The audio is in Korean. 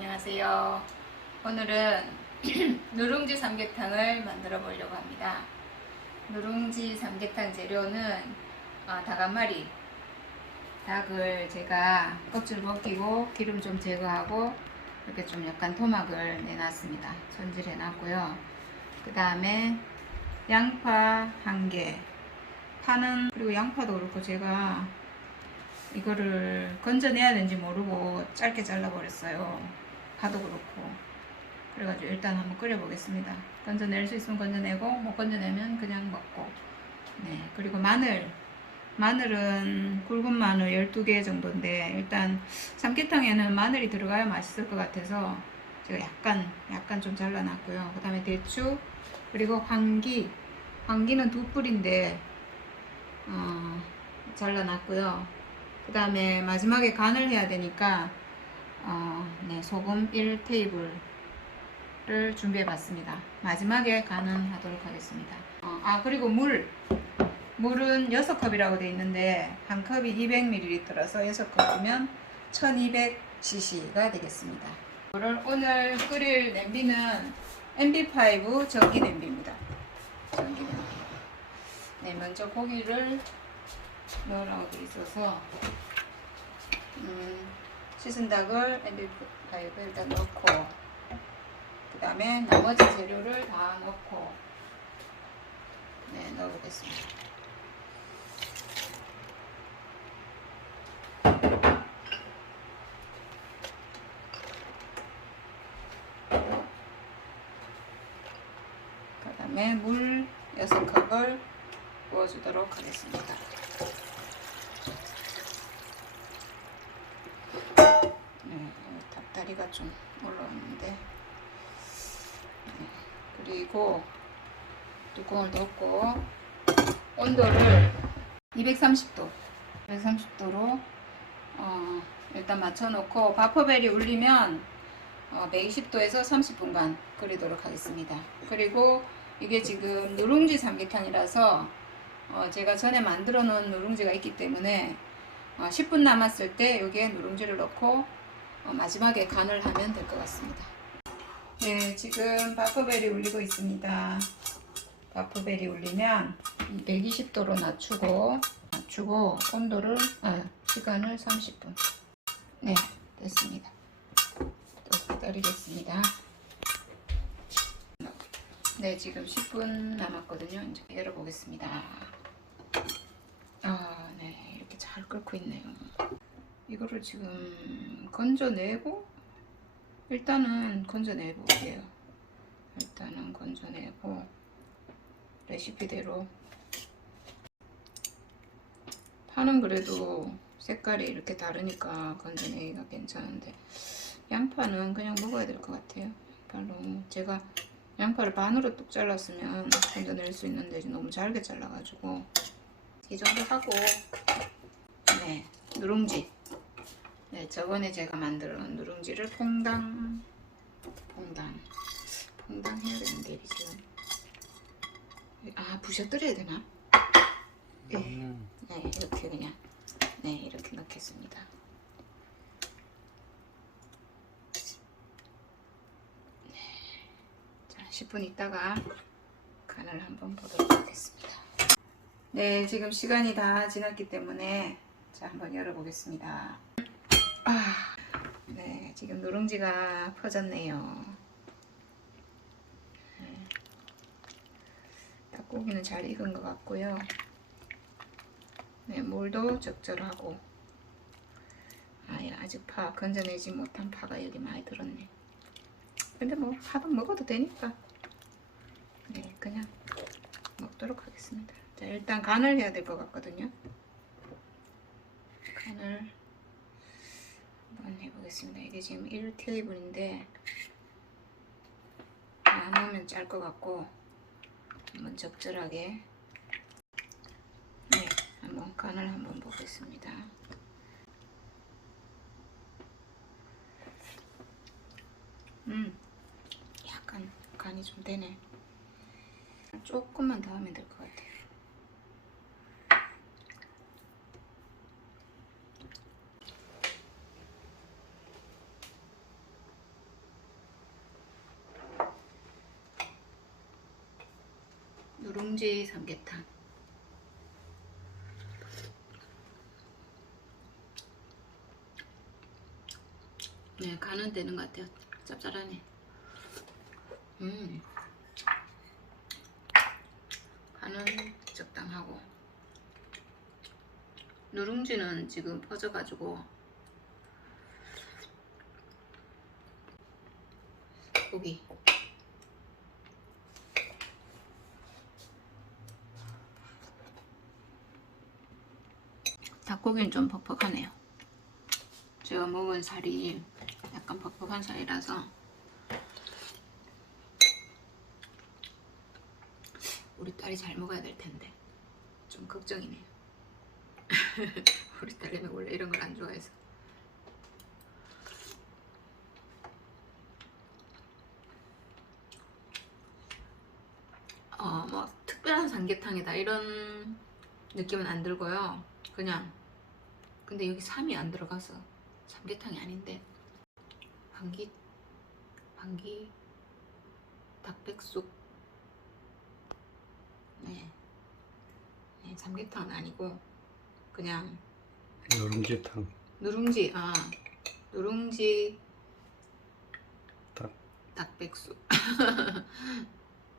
안녕하세요. 오늘은 누룽지 삼계탕을 만들어 보려고 합니다. 누룽지 삼계탕 재료는 어, 닭한 마리, 닭을 제가 껍질 벗기고 기름 좀 제거하고 이렇게 좀 약간 토막을 내놨습니다. 손질해 놨고요. 그 다음에 양파 한 개, 파는 그리고 양파도 그렇고 제가 이거를 건져내야 되는지 모르고 짧게 잘라버렸어요. 파도 그렇고. 그래가지고 일단 한번 끓여보겠습니다. 건져낼 수 있으면 건져내고 못 건져내면 그냥 먹고. 네. 그리고 마늘. 마늘은 굵은 마늘 12개 정도인데 일단 삼계탕에는 마늘이 들어가야 맛있을 것 같아서 제가 약간 약간 좀 잘라놨고요. 그 다음에 대추 그리고 황기. 황기는 두 뿌리인데 어, 잘라놨고요. 그 다음에 마지막에 간을 해야 되니까 어, 네, 소금 1테이블을 준비해 봤습니다. 마지막에 간은 하도록 하겠습니다. 어, 아 그리고 물 물은 6컵이라고 되어 있는데 한 컵이 200ml라서 6컵이면 1200cc가 되겠습니다. 이거를 오늘 끓일 냄비는 MB5 전기 냄비입니다. 전기 냄비. 네, 먼저 고기를 넣으라고 돼 있어서 음, 씻은 닭을 MB5에 일단 넣고 그 다음에 나머지 재료를 다 넣고 네, 넣어보겠습니다. 그 다음에 물 6컵을 부어주도록 하겠습니다. 다리가 좀 올라오는데 네, 그리고 뚜껑을 덮고 온도를 230도 230도로 어, 일단 맞춰놓고 바퍼벨이 울리면 어, 120도에서 30분간 끓이도록 하겠습니다. 그리고 이게 지금 누룽지 삼계탕이라서 어, 제가 전에 만들어 놓은 누룽지가 있기 때문에 어, 10분 남았을 때 여기에 누룽지를 넣고 어, 마지막에 간을 하면 될 것 같습니다. 네, 지금 바퍼벨이 울리고 있습니다. 바퍼벨이 울리면 120도로 낮추고 낮추고 온도를 아, 시간을 30분. 네, 됐습니다. 또 기다리겠습니다. 네, 지금 10분 남았거든요. 이제 열어보겠습니다. 아, 네, 이렇게 잘 끓고 있네요. 이거를 지금 건져내고 일단은 건져내 볼게요. 일단은 건져내고 레시피대로 파는 그래도 색깔이 이렇게 다르니까 건져내기가 괜찮은데 양파는 그냥 먹어야 될 것 같아요. 별로 제가 양파를 반으로 뚝 잘랐으면 건져낼 수 있는데 너무 잘게 잘라가지고 이 정도 하고 네 누룽지 네 저번에 제가 만들어 놓은 누룽지를 퐁당 퐁당 퐁당 해야 되는데 지금 아 부셔뜨려야 되나? 네, 네 이렇게 그냥 네 이렇게 넣겠습니다. 자, 10분 있다가 간을 한번 보도록 하겠습니다. 네, 지금 시간이 다 지났기 때문에 자, 한번 열어보겠습니다. 아, 네, 지금 누룽지가 퍼졌네요. 네, 닭고기는 잘 익은 것 같고요. 네, 물도 적절하고 아, 예, 아직 파 건져내지 못한 파가 여기 많이 들었네. 근데 뭐 파도 먹어도 되니까 네 그냥 먹도록 하겠습니다 자 일단 간을 해야 될 것 같거든요 간을 한번 해보겠습니다 이게 지금 1 테이블인데 안 넣으면 짤 것 같고 한번 적절하게 네 한번 간을 한번 보겠습니다 음 약간 간이 좀 되네. 조금만 더 하면 될 것 같아요. 누 룽지 삼계탕. 네, 간은 되는 것 같아요. 짭짤하네. 음. 간은 적당하고. 누룽지는 지금 퍼져가지고 고기 닭고기는 좀 퍽퍽하네요. 제가 먹은 살이 약간 퍽퍽한 살이라서 우리 딸이 잘 먹어야 될 텐데 좀 걱정이네요. 우리 딸내미 원래 이런 걸 안 좋아해서. 어, 뭐 특별한 삼계탕이다 이런 느낌은 안 들고요. 그냥 근데 여기 삼이 안 들어가서 삼계탕이 아닌데. 반기 반기 닭백숙. 네, 네 삼계탕은 아니고 그냥 누룽지탕. 누룽지 아 누룽지 닭. 닭백숙